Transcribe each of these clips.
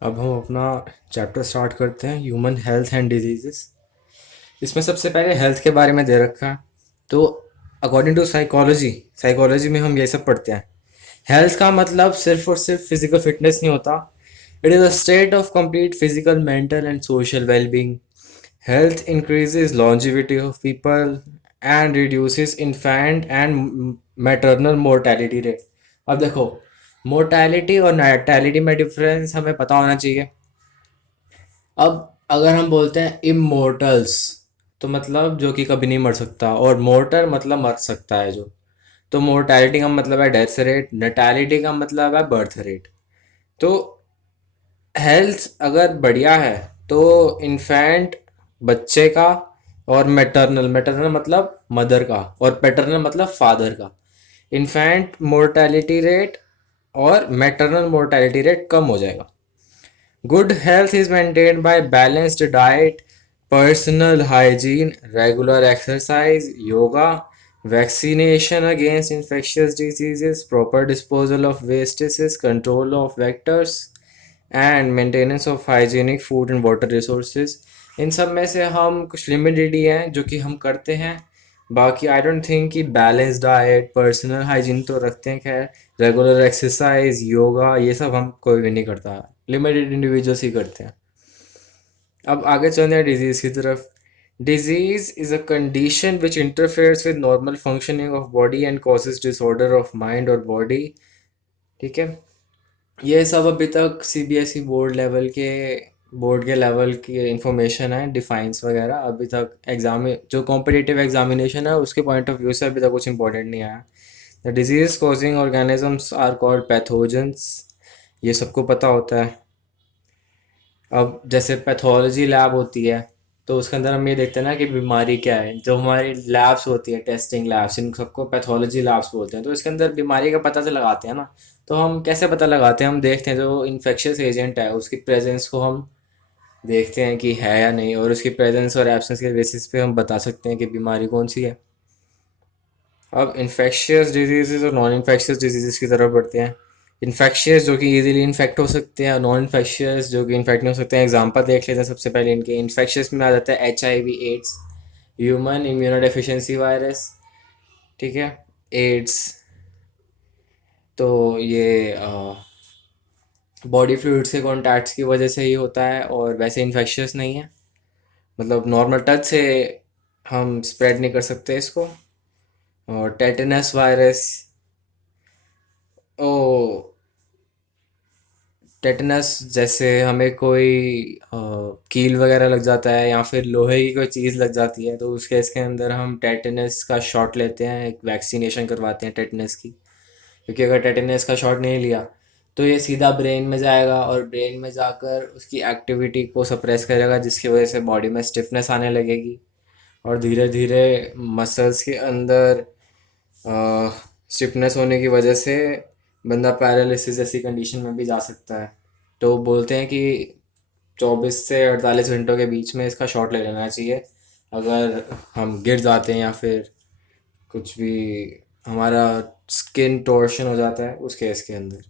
अब हम अपना चैप्टर स्टार्ट करते हैं, ह्यूमन हेल्थ एंड डिजीजेस। इसमें सबसे पहले हेल्थ के बारे में दे रखा है। तो अकॉर्डिंग टू साइकोलॉजी, साइकोलॉजी में हम ये सब पढ़ते हैं। हेल्थ का मतलब सिर्फ और सिर्फ फिजिकल फिटनेस नहीं होता। It is a state of complete physical, mental and social wellbeing. Health increases longevity of people and reduces infant and maternal mortality rate. अब देखो, मोर्टेलिटी और नार्टेलिटी में डिफरेंस हमें पता होना चाहिए। अब अगर हम बोलते हैं इमोर्टल्स, तो मतलब जो कि कभी नहीं मर सकता, और मोर्टल मतलब मर सकता है जो। तो मोर्टैलिटी का मतलब है डेथ रेट, नैटेलिटी का मतलब है बर्थ रेट। तो हेल्थ अगर बढ़िया है तो इन्फेंट, बच्चे का, और मैटरनल, मैटरनल मतलब मदर का, और पैटर्नल मतलब फादर का, इन्फेंट मोर्टैलिटी रेट और मैटरनल मोर्टैलिटी रेट कम हो जाएगा। Good health is maintained by balanced diet, personal hygiene, regular exercise, yoga, vaccination against infectious diseases, proper disposal of wastes, control of vectors, and maintenance of hygienic food and water resources. इन सब में से हम कुछ limited ही हैं जो कि हम करते हैं। बाकी आई डोंट थिंक कि बैलेंस डाइट, पर्सनल हाइजीन तो रखते हैं खैर, रेगुलर एक्सरसाइज, योगा, ये सब हम कोई भी नहीं करता। लिमिटेड इंडिविजुअल्स ही करते हैं। अब आगे चलते हैं डिजीज़ की तरफ। Disease is a condition which interferes with normal functioning of body and causes disorder of mind और बॉडी। ठीक है, ये सब अभी तक सीबीएसई बोर्ड के लेवल की इंफॉर्मेशन है, डिफाइंस वगैरह। अभी तक एग्जाम जो कॉम्पिटिटिव एग्जामिनेशन है उसके पॉइंट ऑफ व्यू से अभी तक कुछ इंपॉर्टेंट नहीं आया। The disease causing organisms are called pathogens, ये सबको पता होता है। अब जैसे पैथोलॉजी लैब होती है, तो उसके अंदर हम ये देखते हैं ना कि बीमारी क्या है। जो हमारी लैब्स होती है, टेस्टिंग लैब्स, इन सबको पैथोलॉजी लैब्स बोलते हैं। तो इसके अंदर बीमारी का पता तो लगाते हैं ना। तो हम कैसे पता लगाते हैं? हम देखते हैं जो इन्फेक्शियस एजेंट है उसकी प्रेजेंस को हम देखते हैं कि है या नहीं, और उसकी प्रेजेंस और एब्सेंस के बेसिस पे हम बता सकते हैं कि बीमारी कौन सी है। अब इन्फेक्शियस डिजीजेज और नॉन इन्फेक्शियस डिजीजेस की तरफ बढ़ते हैं। इन्फेक्शियस जो कि इजीली इन्फेक्ट हो सकते हैं, और नॉन इन्फेक्शियस जो कि इन्फेक्ट नहीं हो सकते हैं। एग्जांपल देख लेते हैं सबसे पहले इनके। इन्फेक्शियस में आ जाता है HIV AIDS, human immunodeficiency virus. ठीक है, एड्स। तो ये बॉडी फ्लूइड्स के कॉन्टैक्ट्स की वजह से ही होता है, और वैसे इन्फेक्शियस नहीं है। मतलब नॉर्मल टच से हम स्प्रेड नहीं कर सकते इसको। और टेटनस वायरस, ओ, टेटनस जैसे हमें कोई कील वगैरह लग जाता है या फिर लोहे की कोई चीज़ लग जाती है, तो उस केस के अंदर हम टेटनस का शॉट लेते हैं, एक वैक्सीनेशन करवाते हैं टेटनस की। क्योंकि अगर टेटनस का शॉट नहीं लिया तो ये सीधा ब्रेन में जाएगा, और ब्रेन में जाकर उसकी एक्टिविटी को सप्रेस करेगा, जिसकी वजह से बॉडी में स्टिफनेस आने लगेगी, और धीरे धीरे मसल्स के अंदर स्टिफनेस होने की वजह से बंदा पैरालिसिस जैसी कंडीशन में भी जा सकता है। तो बोलते हैं कि 24 से 48 घंटों के बीच में इसका शॉट ले लेना चाहिए, अगर हम गिर जाते हैं या फिर कुछ भी हमारा स्किन टॉर्शन हो जाता है उस केस के अंदर।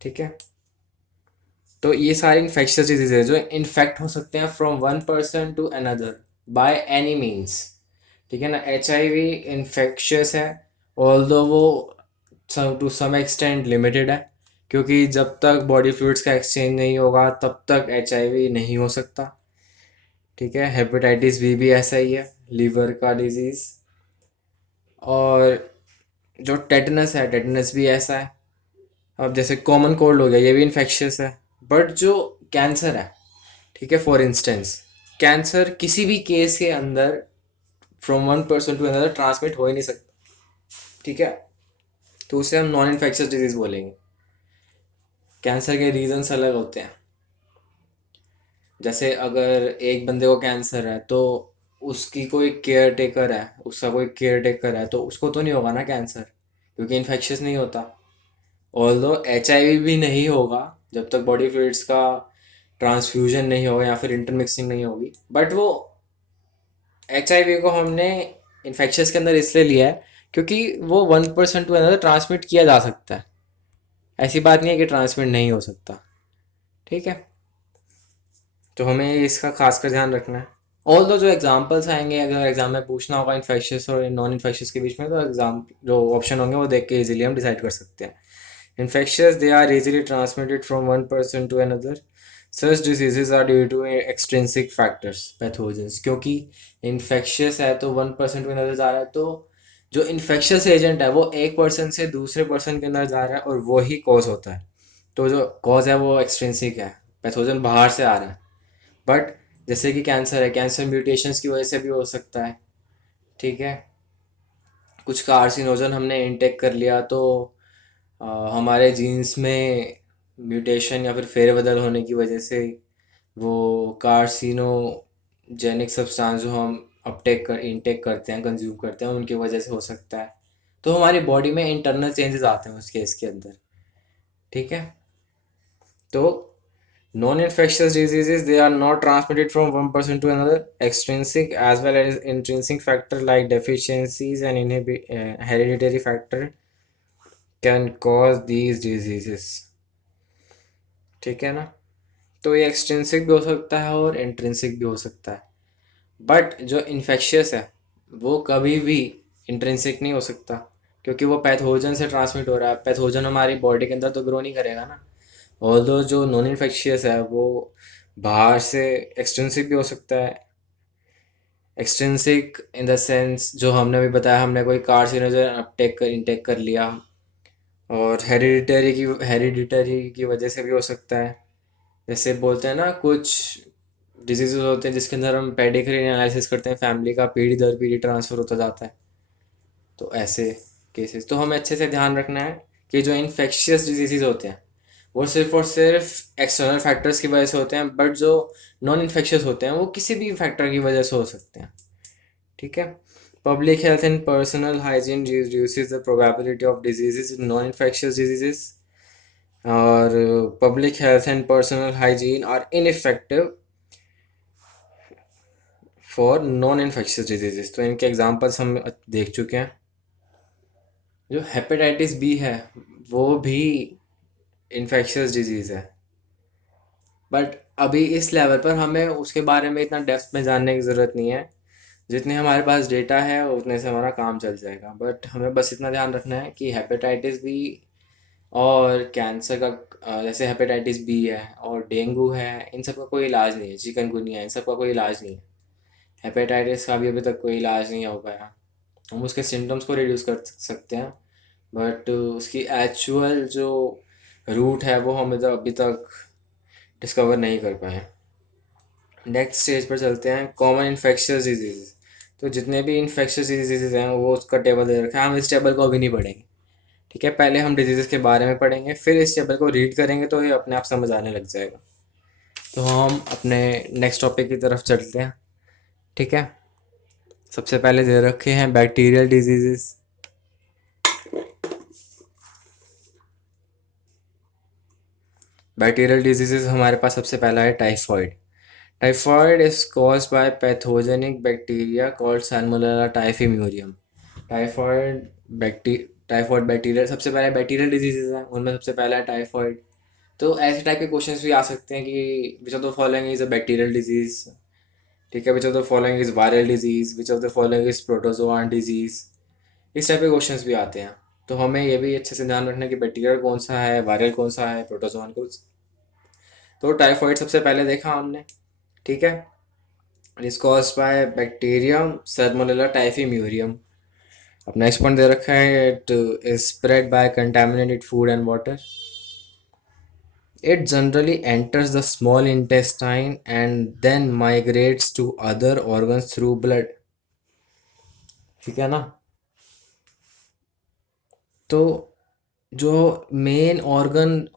ठीक है, तो ये सारे इन्फेक्शियस डिजीज है जो इन्फेक्ट हो सकते हैं from one person to another by any means. ठीक है ना, HIV इन्फेक्शियस है, ऑल्दो वो टू सम एक्सटेंट लिमिटेड है, क्योंकि जब तक बॉडी फ्लूइड्स का एक्सचेंज नहीं होगा तब तक HIV नहीं हो सकता। ठीक है, हेपेटाइटिस बी भी ऐसा ही है, लीवर का डिजीज़। और जो टेटनस है, टेटनस भी ऐसा है। अब जैसे कॉमन कोल्ड हो गया, ये भी इन्फेक्शियस है। बट जो कैंसर है, ठीक है, फॉर इंस्टेंस, कैंसर किसी भी केस के अंदर from one person to another transmit हो ही नहीं सकता। ठीक है, तो उसे हम नॉन इन्फेक्शियस डिजीज बोलेंगे। कैंसर के रीजंस अलग होते हैं। जैसे अगर एक बंदे को कैंसर है, तो उसकी कोई केयर टेकर है, उसका कोई केयर टेकर है, तो उसको तो नहीं होगा ना कैंसर, क्योंकि इन्फेक्शियस नहीं होता। ऑल्दो HIV भी नहीं होगा जब तक बॉडी फ्लूइड्स का ट्रांसफ्यूजन नहीं होगा या फिर इंटरमिक्सिंग नहीं होगी। बट वो HIV को हमने इन्फेक्शियस के अंदर इसलिए लिया है क्योंकि वो one person to another transmit किया जा सकता है। ऐसी बात नहीं है कि ट्रांसमिट नहीं हो सकता। ठीक है, तो हमें इसका खासकर ध्यान रखना है। ऑल दो जो एग्जांपल्स आएंगे, अगर एग्जाम में पूछना होगा इन्फेक्शियस और नॉन इन्फेक्शियस के बीच में, तो एग्जाम जो ऑप्शन होंगे वो देख के इजीली हम डिसाइड कर सकते हैं। Infectious, they are easily transmitted from one person to another. Such diseases are due to extrinsic factors, pathogens. क्योंकि इन्फेक्शियस है तो वन पर्सन टू अनदर जा रहा है, तो जो इन्फेक्शियस एजेंट है वो एक पर्सन से दूसरे पर्सन के अंदर जा रहा है और वो ही कॉज होता है। तो जो कॉज है वो एक्सट्रिंसिक है, पैथोजन बाहर से आ रहा है। बट जैसे कि कैंसर है, कैंसर म्यूटेशंस की वजह से भी हो सकता है। ठीक है, कुछ कार्सिनोजन हमने इनटेक कर लिया तो अ, हमारे जीन्स में म्यूटेशन या फिर फेरबदल होने की वजह से वो कार्सिनोजेनिक सब्सटेंस जो हम अपटेक कर इनटेक करते हैं, कंज्यूम करते हैं, उनकी वजह से हो सकता है। तो हमारी बॉडी में इंटरनल चेंजेस आते हैं उस केस के अंदर। ठीक है, तो non-infectious diseases, they are not transmitted from one person to another. Extrinsic as well as intrinsic factor like deficiencies and hereditary factor can cause these diseases. ठीक है ना, तो ये एक्सट्रिंसिक भी हो सकता है और इंट्रिंसिक भी हो सकता है। बट जो इन्फेक्शियस है वो कभी भी इंट्रिंसिक नहीं हो सकता, क्योंकि वो पैथोजन से ट्रांसमिट हो रहा है। पैथोजन हमारी बॉडी के अंदर तो ग्रो नहीं करेगा ना। ऑल्दो जो नॉन इन्फेक्शियस है वो बाहर से एक्सटेंसिव भी हो सकता है। एक्सटेंसिक इन द सेंस जो हमने भी बताया, हमने कोई कार्सिनोजन अपटेक कर इनटेक कर लिया। और हेरिडिटरी की वजह से भी हो सकता है। जैसे बोलते हैं ना, कुछ डिजीजेज होते हैं जिसके अंदर हम पेडिग्री एनालिसिस करते हैं, फैमिली का पीढ़ी दर पीढ़ी ट्रांसफ़र होता जाता है। तो ऐसे केसेस तो हमें अच्छे से ध्यान रखना है कि जो इन्फेक्शियस डिजीज़ होते हैं वो सिर्फ और सिर्फ एक्सटर्नल फैक्टर्स की वजह से होते हैं, बट जो नॉन इन्फेक्शियस होते हैं वो किसी भी फैक्टर की वजह से हो सकते हैं। ठीक है, public health and personal hygiene reduces the probability of diseases in non-infectious diseases, और public health and personal hygiene are ineffective for non infectious diseases. तो इनके एग्जांपल्स हम देख चुके हैं। जो हेपेटाइटिस बी है वो भी इन्फेक्शियस डिजीज़ है, बट अभी इस लेवल पर हमें उसके बारे में इतना डेप्थ में जानने की ज़रूरत नहीं है। जितने हमारे पास डेटा है उतने से हमारा काम चल जाएगा। बट हमें बस इतना ध्यान रखना है कि हेपेटाइटिस बी और कैंसर का, जैसे हेपेटाइटिस बी है और डेंगू है, इन सब का कोई इलाज नहीं है। चिकनगुनिया, इन सब का कोई इलाज नहीं है। हेपेटाइटिस का भी अभी तक कोई इलाज नहीं हो पाया। हम उसके सिम्टम्स को रिड्यूस कर सकते हैं, बट उसकी एक्चुअल जो रूट है वो हम अभी तक डिस्कवर नहीं कर पाए। नेक्स्ट स्टेज पर चलते हैं, कॉमन इन्फेक्शियस डिजीज़। तो जितने भी इन्फेक्शियस डिजीज़ हैं वो उसका टेबल दे रखा है। हम इस टेबल को अभी नहीं पढ़ेंगे। ठीक है, पहले हम डिजीज़ के बारे में पढ़ेंगे, फिर इस टेबल को रीड करेंगे तो ये अपने आप समझ आने लग जाएगा। तो हम अपने नेक्स्ट टॉपिक की तरफ चलते हैं। ठीक है, सबसे पहले दे रखे हैं बैक्टीरियल डिजीज़। बैक्टीरियल डिजीज़ हमारे पास सबसे पहला है typhoid. Typhoid is caused by pathogenic bacteria called Salmonella typhimurium. Typhoid typhoid bacteria सबसे पहले बैक्टीरियल डिजीजेज हैं, उनमें सबसे पहला है टाइफॉइड। तो ऐसे टाइप के क्वेश्चंस भी आ सकते हैं कि which of the following is a bacterial disease. ठीक है, which of the following is viral disease, which of the following is protozoan disease. इस टाइप के क्वेश्चंस भी आते हैं। तो हमें ये भी अच्छे से ध्यान रखना है कि बैक्टीरियल कौन सा है, वायरल कौन सा है, प्रोटोजोआन कौन सा। तो टाइफॉइड सबसे पहले देखा हमने। ठीक है, it is caused by bacterium Salmonella typhimurium. अब नेक्स्ट पॉइंट दे रखा है, it is spread by contaminated food and water. It generally enters the small intestine and then migrates to other organs through blood. ठीक है ना, तो जो main organ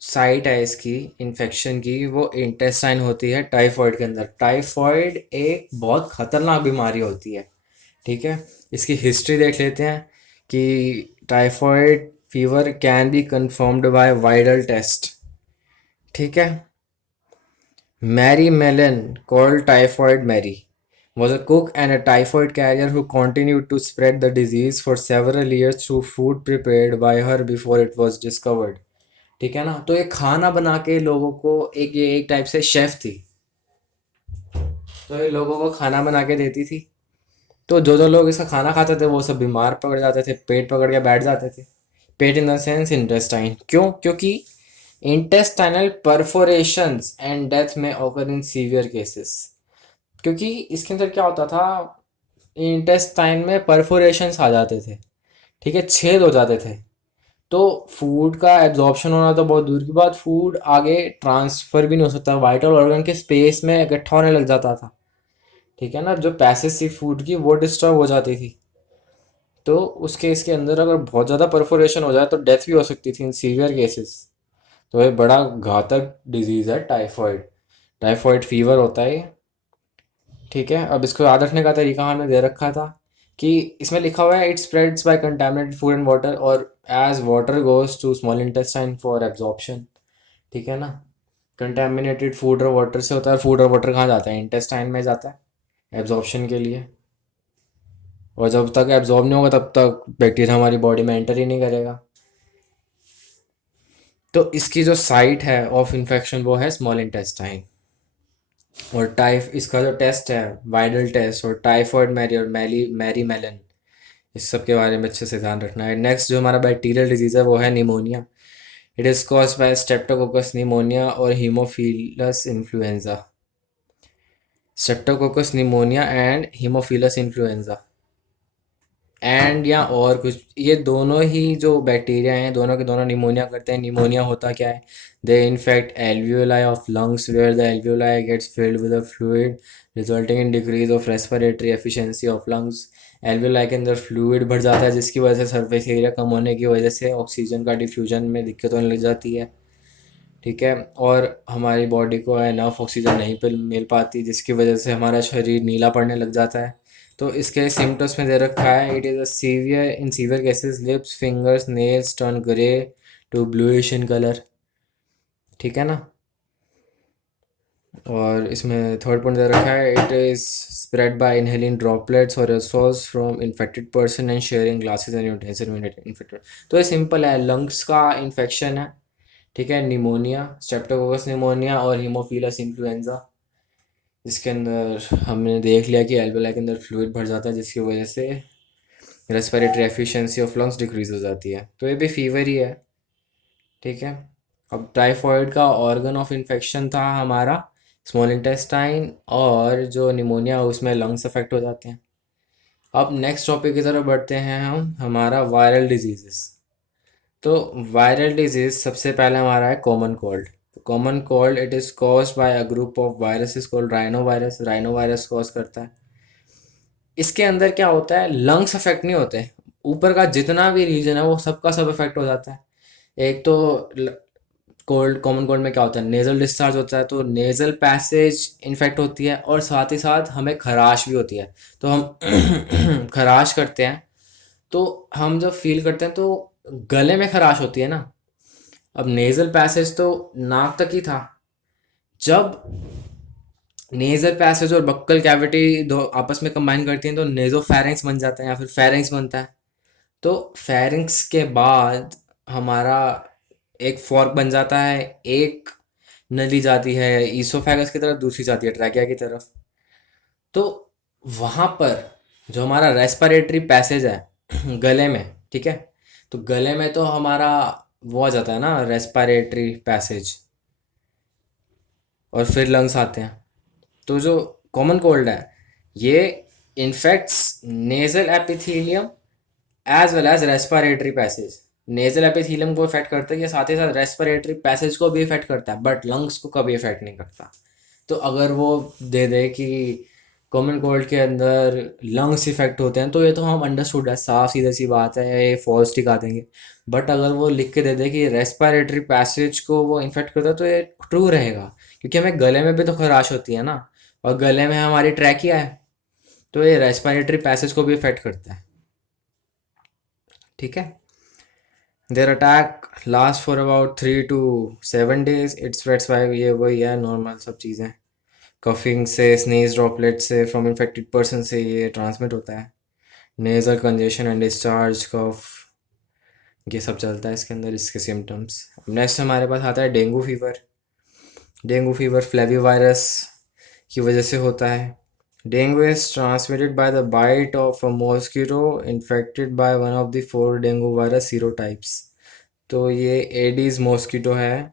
site है इसकी इन्फेक्शन की वो इंटेस्टाइन होती है टाइफॉइड के अंदर। टाइफॉइड एक बहुत खतरनाक बीमारी होती है। ठीक है, इसकी हिस्ट्री देख लेते हैं कि typhoid fever can be confirmed by viral test. ठीक है, Mary Mellon, called Typhoid Mary, was a cook and a typhoid carrier who continued to spread the disease for several years through food prepared by her before it was discovered. ठीक है ना। तो ये खाना बना के लोगों को, ये एक टाइप से शेफ थी, तो ये लोगों को खाना बना के देती थी। तो जो जो लोग इसका खाना खाते थे वो सब बीमार पड़ जाते थे, पेट पकड़ के बैठ जाते थे। पेट इन द सेंस इंटेस्टाइन, क्यों? क्योंकि इंटेस्टाइनल परफोरेशंस एंड डेथ में ऑकर इन सीवियर केसेस। क्योंकि इसके अंदर क्या होता था, इंटेस्टाइन में परफोरेशंस आ जाते थे, ठीक है, छेद हो जाते थे। तो फूड का एब्जॉर्प्शन होना तो बहुत दूर की बात, फूड आगे ट्रांसफर भी नहीं हो सकता, वाइटल ऑर्गन के स्पेस में इकट्ठा होने लग जाता था, ठीक है ना। जो पैसेज थी फूड की वो डिस्टर्ब हो जाती थी। तो उस केस के अंदर अगर बहुत ज़्यादा परफोरेशन हो जाए तो डेथ भी हो सकती थी इन सीवियर केसेस। तो ये बड़ा घातक डिजीज़ है टाइफॉइड। टाइफॉइड फीवर होता है ये, ठीक है। अब इसको याद रखने का तरीका हमने दे रखा था कि इसमें लिखा हुआ है it spreads by contaminated food and water और as water goes to small intestine for absorption, ठीक है ना। कंटामिनेटेड फूड और वाटर से होता है, फूड और वाटर कहाँ जाता है? इंटेस्टाइन में जाता है एब्जॉर्प्शन के लिए। और जब तक एब्जॉर्ब नहीं होगा तब तक बैक्टीरिया हमारी बॉडी में एंटर ही नहीं करेगा। तो इसकी जो साइट है ऑफ इन्फेक्शन वो है स्मॉल इंटेस्टाइन। और टाइफ इसका जो टेस्ट है, वाइरल टेस्ट और टाइफॉइड मैरी और मैरी मेलन, इस सब के बारे में अच्छे से ध्यान रखना है। नेक्स्ट जो हमारा बैक्टीरियल डिजीज़ है वो है pneumonia. It is cause by streptococcus pneumonia और haemophilus influenza. Streptococcus pneumonia and haemophilus influenza, and या और कुछ, ये दोनों ही जो बैक्टीरिया हैं दोनों के दोनों निमोनिया करते हैं। निमोनिया होता क्या है? They infect alveoli of lungs where the alveoli gets filled with a fluid resulting in decrease of respiratory efficiency of lungs. Alveoli के अंदर फ्लूइड भर जाता है जिसकी वजह से सरफेस एरिया कम होने की वजह से ऑक्सीजन का डिफ्यूजन में दिक्कत होने लग जाती है, ठीक है। और हमारी बॉडी को इनफ ऑक्सीजन नहीं मिल पाती जिसकी वजह से हमारा शरीर नीला पड़ने लग जाता है। तो इसके सिम्टम्स में दे रखा है it is a severe, in severe cases lips fingers nails turn grey to bluish in colour, ठीक है ना। और इसमें थर्ड पॉइंट दे रखा है it is spread by inhaling droplets और aerosols from infected person and sharing glasses and utensil with infected. तो ये सिंपल है, लंग्स का इन्फेक्शन है, ठीक है। निमोनिया, स्ट्रेप्टोकोकस निमोनिया और हीमोफिलस इन्फ्लुएंजा, जिसके अंदर हमने देख लिया कि एल्वेोलाई के अंदर फ्लूइड भर जाता है जिसकी वजह से respiratory efficiency of lungs decrease हो जाती है। तो ये भी फीवर ही है, ठीक है। अब टाइफॉइड का ऑर्गन ऑफ इन्फेक्शन था हमारा स्मॉल इंटेस्टाइन, और जो निमोनिया उसमें लंग्स अफेक्ट हो जाते हैं। अब नेक्स्ट टॉपिक की तरफ बढ़ते हैं हम, हमारा वायरल डिजीजेस। तो वायरल डिजीज सबसे पहले हमारा है common cold. Common cold it is caused bye a group of viruses called rhino virus. Rhino virus cause करता है। इसके अंदर क्या होता है, लंग्स अफेक्ट नहीं होते, ऊपर का जितना भी रीजन है वो सबका सब अफेक्ट हो जाता है। एक तो कोल्ड, कॉमन कोल्ड में क्या होता है, नेजल डिस्चार्ज होता है, तो नेजल पैसेज इन्फेक्ट होती है और साथ ही साथ हमें खराश भी होती है। तो हम खराश करते हैं, तो हम जब फील करते हैं तो गले में खराश होती है ना। अब नेजल पैसेज तो नाक तक ही था, जब नेजल पैसेज और बक्कल कैविटी दो आपस में कंबाइन करती हैं तो नेजोफेरेंक्स बन जाता है या फिर फेरेंक्स बनता है। तो फेरेंक्स के बाद हमारा एक फॉर्क बन जाता है, एक नली जाती है ईसोफेगस की तरफ, दूसरी जाती है ट्रैकिया की तरफ। तो वहाँ पर जो हमारा रेस्पिरेटरी पैसेज है गले में, ठीक है, तो गले में तो हमारा वो आ जाता है ना रेस्पिरेटरी पैसेज, और फिर लंग्स आते हैं। तो जो कॉमन कोल्ड है ये infects nasal epithelium as well as respiratory passage. Nasal epithelium को इफेक्ट करता है, ये साथ ही साथ रेस्पिरेटरी पैसेज को भी इफेक्ट करता है, बट लंग्स को कभी इफेक्ट नहीं करता। तो अगर वो दे दे कि कॉमन कोल्ड के अंदर लंग्स इफेक्ट होते हैं तो ये तो हम अंडरस्टूड है, साफ सीधी सी बात है, ये फॉल्स टिका देंगे। बट अगर वो लिख के दे दे कि रेस्पिरेटरी पैसेज को वो इन्फेक्ट करता है तो ये ट्रू रहेगा, क्योंकि हमें गले में भी तो खराश होती है ना, और गले में हमारी ट्रैकिया है, तो ये रेस्पिरेटरी पैसेज को भी इफेक्ट करता है, ठीक है। Their attack last for about 3 to 7 days, it spreads by, ये वही है नॉर्मल सब चीज़ें, कफिंग से, स्नीज ड्रॉपलेट से, फ्रॉम इन्फेक्टेड पर्सन से ये ट्रांसमिट होता है। Nasal congestion and discharge, cough, ये सब चलता है इसके अंदर, इसके सिम्टम्स। नेक्स्ट हमारे पास आता है dengue fever. Dengue fever flavivirus की वजह से होता है। Dengue is transmitted by the bite of a mosquito infected by one of the four dengue virus serotypes. तो ये एडीज मॉस्किटो है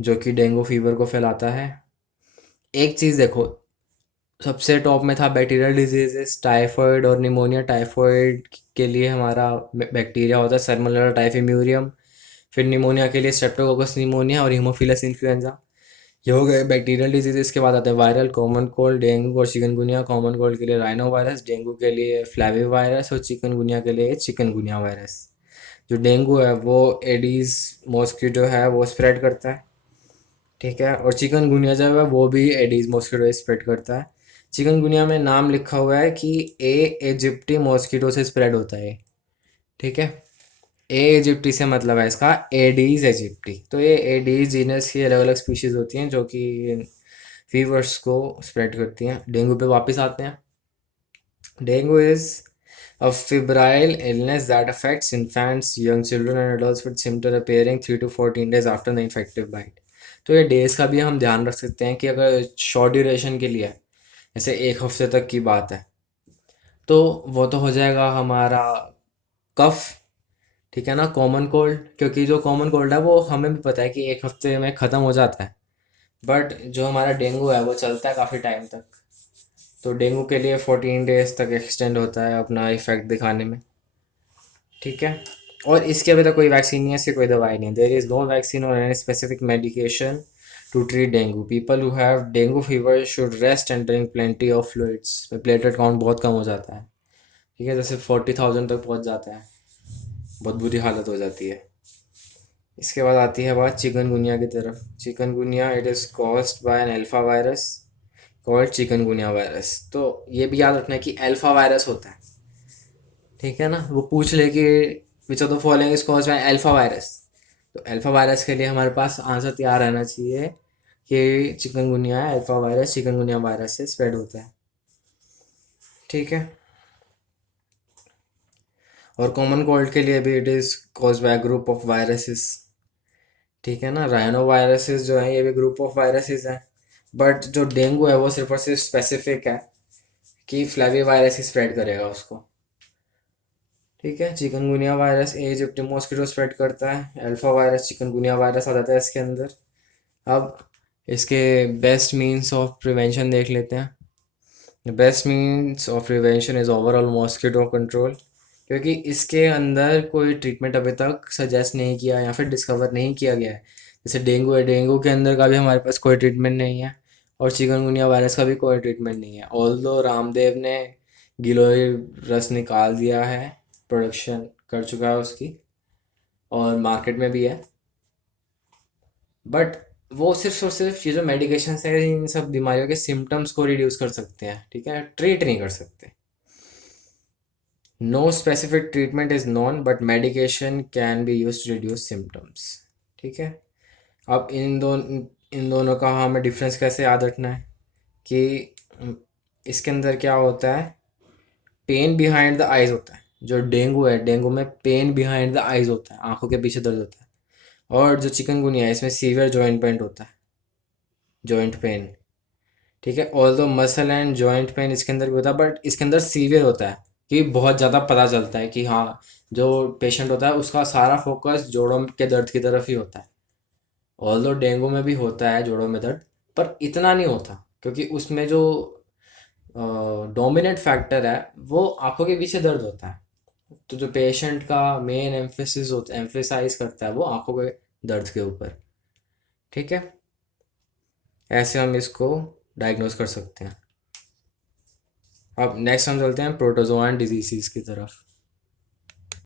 जो कि डेंगू फीवर को फैलाता है। एक चीज़ देखो, सबसे टॉप में था बैक्टीरियल डिजीजेस, टाइफाइड और निमोनिया। टाइफाइड के लिए हमारा बैक्टीरिया होता है सैल्मोनेला टाइफिम्यूरियम। फिर निमोनिया के लिए स्ट्रेप्टोकोकस निमोनिया और हीमोफिलस इन्फ्लुएंजा। ये हो गए बैक्टीरियल डिजीजेस। के बाद आते हैं वायरल, कॉमन कोल्ड, डेंगू और चिकनगुनिया। कॉमन कोल्ड के लिए राइनो वायरस, डेंगू के लिए फ्लैवी वायरस और चिकनगुनिया के लिए चिकनगुनिया वायरस। जो डेंगू है वो एडीज मॉस्किटो है वो स्प्रेड करता है, ठीक है। और चिकनगुनिया जो है वो भी एडीज मॉस्किटो स्प्रेड करता है। चिकनगुनिया में नाम लिखा हुआ है कि ए इजिप्टी मॉस्किटो से स्प्रेड होता है, ठीक है। ए इजिप्टी से मतलब है इसका एडीज इजिप्टी। तो ये एडीज जीनस की अलग अलग स्पीशीज होती हैं जो कि फीवर्स को स्प्रेड करती हैं। डेंगू पे वापस आते हैं। Dengue is a febrile illness that affects infants, young children and adults with symptoms appearing 3 to 14 days after the infective bite। तो ये डेज का भी हम ध्यान रख सकते हैं कि अगर शॉर्ट ड्यूरेशन के लिए है, जैसे एक हफ्ते तक की बात है, तो वो तो हो जाएगा हमारा कफ, ठीक है ना, कॉमन कोल्ड। क्योंकि जो कॉमन कोल्ड है वो हमें भी पता है कि एक हफ्ते में ख़त्म हो जाता है, बट जो हमारा डेंगू है वो चलता है काफ़ी टाइम तक। तो डेंगू के लिए 14 डेज तक एक्सटेंड होता है अपना इफेक्ट दिखाने में, ठीक है। और इसके अभी तक कोई वैक्सीन नहीं है, इसकी कोई दवाई नहीं है। देयर इज़ नो वैक्सीन और any specific medication to treat dengue. People who have dengue fever should rest and drink plenty of fluids. Platelet count बहुत कम हो जाता है, ठीक है, जैसे 40,000 तक पहुंच जाता है, बहुत बुरी हालत हो जाती है। इसके बाद आती है बात चिकनगुनिया की तरफ। Chikungunya it is caused by an alphavirus called chikungunya virus. तो ये भी याद रखना है कि अल्फा वायरस होता है, ठीक है ना। वो पूछ ले कि which of the following is caused by alpha virus, तो अल्फा वायरस के लिए हमारे पास आंसर तैयार रहना चाहिए कि चिकनगुनिया है, अल्फा वायरस चिकनगुनिया वायरस से स्प्रेड होता है, ठीक है। और कॉमन कोल्ड के लिए भी it is caused bye group of viruses, ठीक है ना। राइनो वायरसेस जो है ये भी ग्रुप ऑफ वायरसेस हैं। बट जो डेंगू है वो सिर्फ और सिर्फ स्पेसिफिक है कि फ्लैवी वायरस ही स्प्रेड करेगा उसको, ठीक है। Chikungunya virus A इजिप्टी mosquito spread करता है। अल्फा वायरस चिकनगुनिया वायरस आ जाता है इसके अंदर। अब इसके बेस्ट मीन्स ऑफ प्रिवेंशन देख लेते हैं। The best means of prevention is overall mosquito control. क्योंकि इसके अंदर कोई ट्रीटमेंट अभी तक सजेस्ट नहीं किया या फिर डिस्कवर नहीं किया गया है। जैसे डेंगू है, डेंगू के अंदर का भी हमारे पास कोई ट्रीटमेंट नहीं है, और चिकनगुनिया वायरस का भी कोई ट्रीटमेंट नहीं है। ऑल्दो रामदेव ने गिलोय रस निकाल दिया है, प्रोडक्शन कर चुका है उसकी, और मार्केट में भी है, बट वो सिर्फ और सिर्फ ये जो मेडिकेशन है इन सब बीमारियों के सिम्टम्स को रिड्यूस कर सकते हैं, ठीक है, ट्रीट नहीं कर सकते। No specific treatment is none but medication can be use to reduce symptoms, ठीक है। अब इन दोनों का हमें डिफरेंस कैसे याद रखना है कि इसके अंदर क्या होता है, पेन बिहाइंड द आइज होता है। जो डेंगू है, डेंगू में पेन बिहाइंड द आइज होता है, आंखों के पीछे दर्द होता है। और जो चिकनगुनिया है इसमें सीवियर जॉइंट पेन होता है, जॉइंट पेन, ठीक है। Although muscle and joint pain इसके अंदर भी होता है, बट इसके अंदर सीवियर होता है कि बहुत ज़्यादा पता चलता है कि हाँ, जो पेशेंट होता है उसका सारा फोकस जोड़ों के दर्द की तरफ ही होता है। ऑल्दो डेंगू में भी होता है जोड़ों में दर्द, पर इतना नहीं होता क्योंकि उसमें जो डोमिनेंट फैक्टर है वो आंखों के पीछे दर्द होता है। तो जो पेशेंट का मेन एम्फेसिस होता है, एम्फेसाइज करता है वो आंखों के दर्द के ऊपर, ठीक है। ऐसे हम इसको डायग्नोज कर सकते हैं। अब नेक्स्ट हम चलते हैं प्रोटोजोआन डिजीज़ की तरफ।